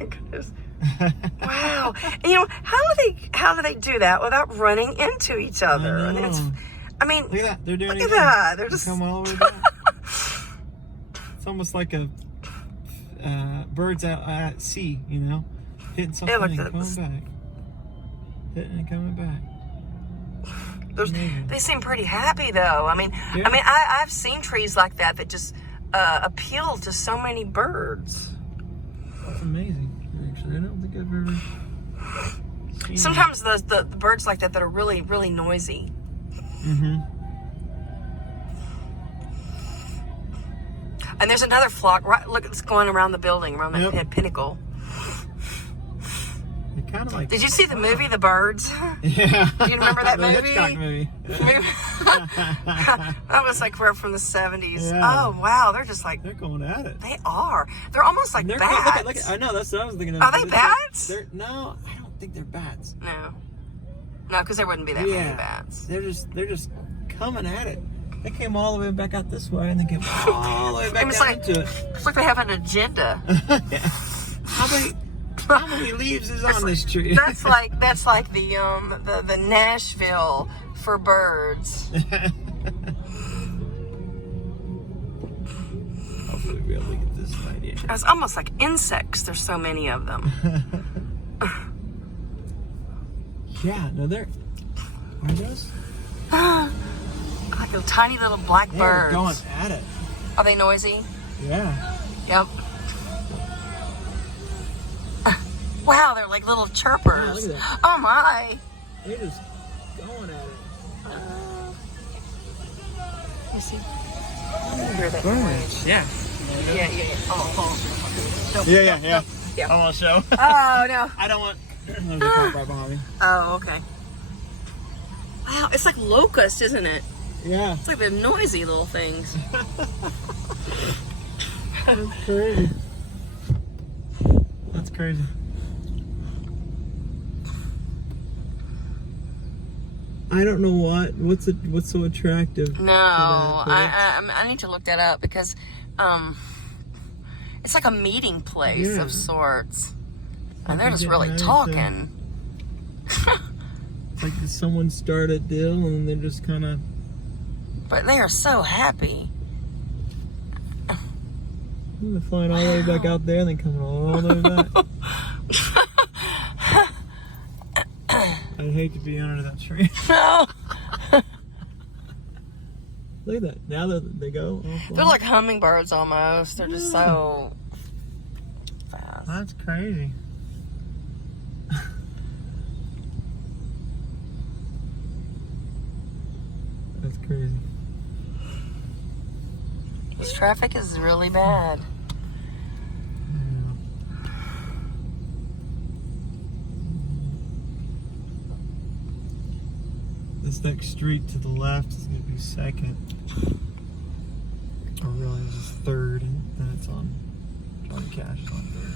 my goodness. Wow. And, you know, how do they do that without running into each other? I know. I mean, Look at that. They're doing look it at again. that. They're just come all the way back. It's almost like a birds out at sea, you know, hitting something look, and coming back, hitting and coming back. They seem pretty happy though. I mean, Yeah. I've seen trees like that just appeal to so many birds. That's amazing. Actually, I don't think I've ever seen Sometimes the birds like that are really, really noisy. Mm-hmm. And there's another flock. Right, look, it's going around the building, around that pinnacle. They're kind of like. Did you see the movie The Birds? Yeah. Do you remember that The movie? Hitchcock movie. That was like from the 70s. Yeah. Oh wow, they're just like They're going at it. they are. They're almost like They're bats. look at, I know, that's what I was thinking of. Are they bats? No, I don't think they're bats. No, because there wouldn't be that many bats. They're just coming at it. They came all the way back out this way, and they came all the way back down into it. It's like they have an agenda. How many leaves is on this tree? That's like the Nashville for birds. Hopefully we'll be able to get this idea. It's almost like insects. There's so many of them. Yeah, no, are those? Like those tiny little black They're birds. going at it. Are they noisy? Yeah. Yep. Wow, they're like little chirpers. Yeah, look at that. Oh my. They're just going at it. You see? I hear that Birds. noise. Yeah. Yeah. Oh. Yeah. Yeah. I want to show. Oh no. I don't want. There's a car right behind me. Oh, okay. Wow, it's like locusts, isn't it? Yeah. It's like they're noisy little things. That's crazy. That's crazy. I don't know what's so attractive. No, I need to look that up because it's like a meeting place of sorts, and they're just really talking. Like someone started a deal and they're just kind of. But they are so happy. They're flying all the way back out there and then coming all the way back. I'd hate to be under that tree. No. Look at that. Now that they go. They're like hummingbirds almost. They're just so fast. That's crazy. That's crazy. This traffic is really bad. This next street to the left is going to be second. Or really, this is third, and then it's on Johnny Cash is on third.